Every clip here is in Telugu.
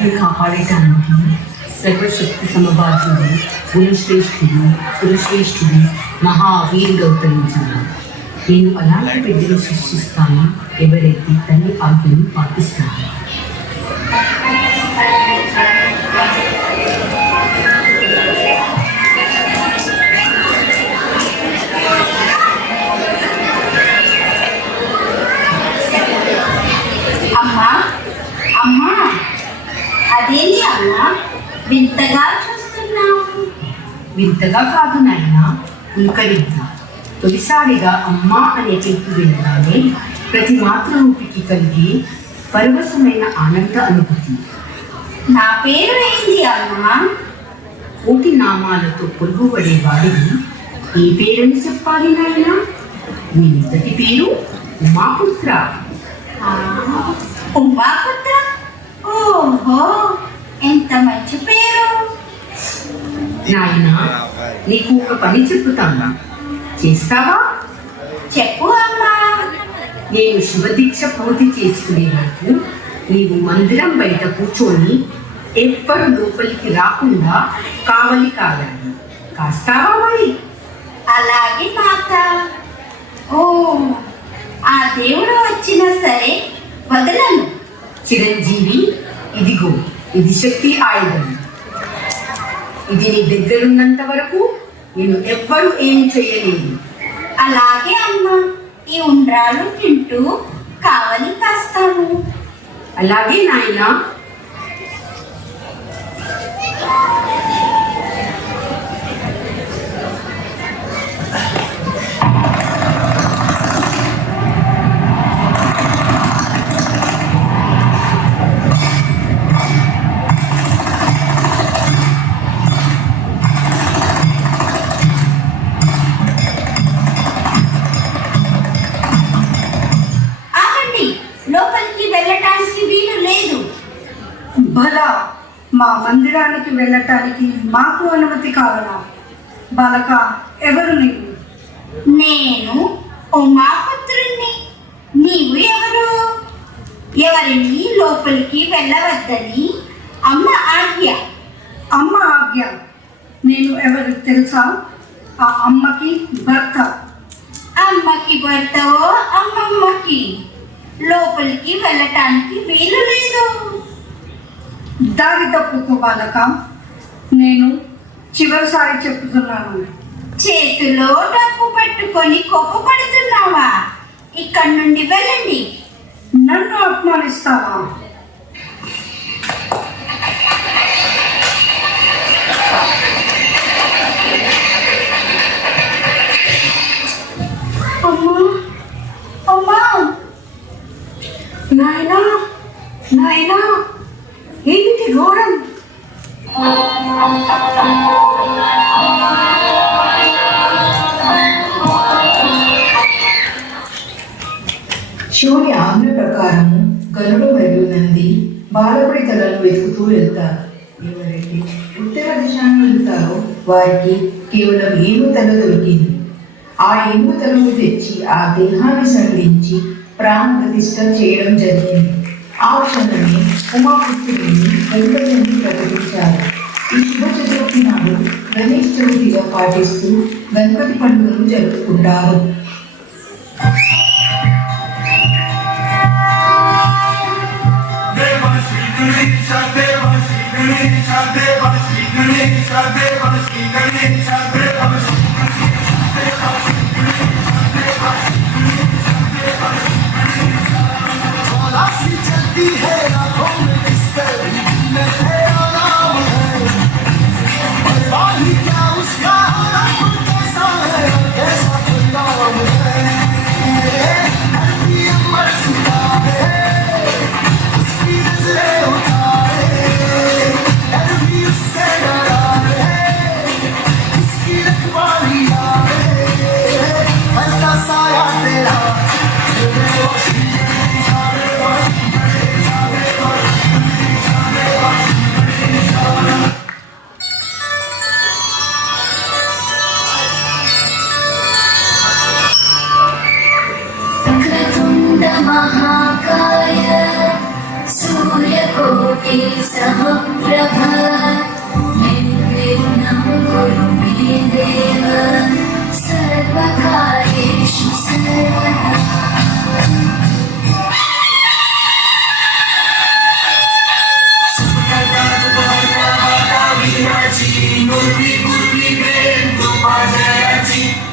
ప్రజలను కాపాడటానికి సర్వశక్తి సమబాధ్యుడు గుణశ్రేష్ఠుడు కులశ్రేష్ఠుడు మహావీరుడు అవతరించాడు. నేను అలాంటి బిడ్డలు సృష్టిస్తాను ఎవరైతే తల్లి ఆజ్ఞను పాటిస్తాను. అమ్మా, అదేంటి అమ్మా వింతగా చూస్తున్నావు? వింతగా కాదు నాయన, ఇంక వింత. తొలిసారిగా అమ్మా అనే పిలుపు వినగానే ప్రతి మాతృరూపికి కలిగి పరవశమైన ఆనంద అనుభూతి. నా పేరు ఏంటి అమ్మా? కోటి నామాలతో పొరుగుపడే వాడిని ఏ పేరని చెప్పాలి నాయన? మీ మొదటి పేరు ఉమాపుత్ర. ఉమాపుత్ర? ఓహో, ఎంత మంచి పేరు. నాయన, నీకు ఒక పని చెప్తాను, చేస్తావా? చెప్పు అమ్మా. నేను శివదీక్ష పూర్తి చేసుకునే వరకు నీవు మందిరం బయట కూర్చొని ఎవ్వరు లోపలికి రాకుండా కావలి కావాలి. కాస్తావా మరి? అలాగే తాత. ఓ, ఆ దేవుడు వచ్చినా సరే వదలను. చిరంజీవి, ఇదిగో ఇది శక్తి ఆయుధం. ఇది నీ దగ్గరున్నంత వరకు నేను ఎవ్వరూ ఏమి చేయలేదు. అలాగే అమ్మా, ఈ ఉండ్రాలు తింటూ కావలి కాస్తాను. అలాగే నాయనా. భలా, మా మందిరానికి వెళ్ళటానికి మాకు అనుమతి కావాలా? బాలక, ఎవరు నీవు? నేను ఉమాపుత్రుణ్ణి. నీవు ఎవరు? ఎవరిని లోపలికి వెళ్ళవద్దని అమ్మ ఆజ్ఞ. అమ్మ ఆజ్ఞ. నేను ఎవరు తెలుసా? ఆ అమ్మకి భర్త. అమ్మకి భర్తవో అమ్మమ్మకి లోపలికి వెళ్ళటానికి వీలు లేదు. దారి తప్పుకో బాలక, నేను చివరిసారి చెప్తున్నాను. చేతిలో డబ్బు పట్టుకొని కోపపడుతున్నావా? ఇక్కడి నుండి వెళ్ళండి. నన్ను అపమానిస్తావా? అమ్మా, అమ్మా. నాయనా, నాయనా, ఏమిటి ఘోరం? శివుని ఆజ్ఞ ప్రకారము గరుడు మరియు నంది బాలకుడి తలను వెతుకుతూ వెళ్తారు. ఎవరైతే ఉత్తర దిశాన్ని వెళ్తారో వారికి కేవలం ఏనుగు తల దొరికింది. ఆ ఏనుగు తలను తెచ్చి ఆ దేహాన్ని సంధించి ప్రాణ ప్రతిష్ఠ చేయడం జరిగింది. ఆ క్షణమే ఉమాపుత్రుడిని గణపతిని ప్రకటించారు. ఈ శుభ చతుర్థి నాడు గణేష్ చవితిగా పాటిస్తూ గణపతి పండుగను జరుపుకుంటారు. लोके समप्रभा निर्विघ्नं कुरु मे देव सर्वकार्येषु सर्वदा।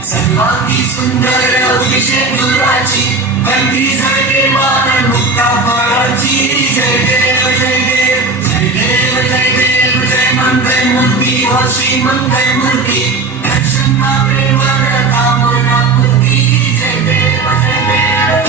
सर्वांगी सुंदर अभिषेक दुराची कंठी झळके मान मुक्ता फळाची जय देव जय देव जय देव जय देव जय मंगल मूर्ती हो श्री मंगल मूर्ती दर्शन प्रेम कामना मूर्ती जय देव जय देव।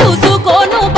చూసుకోను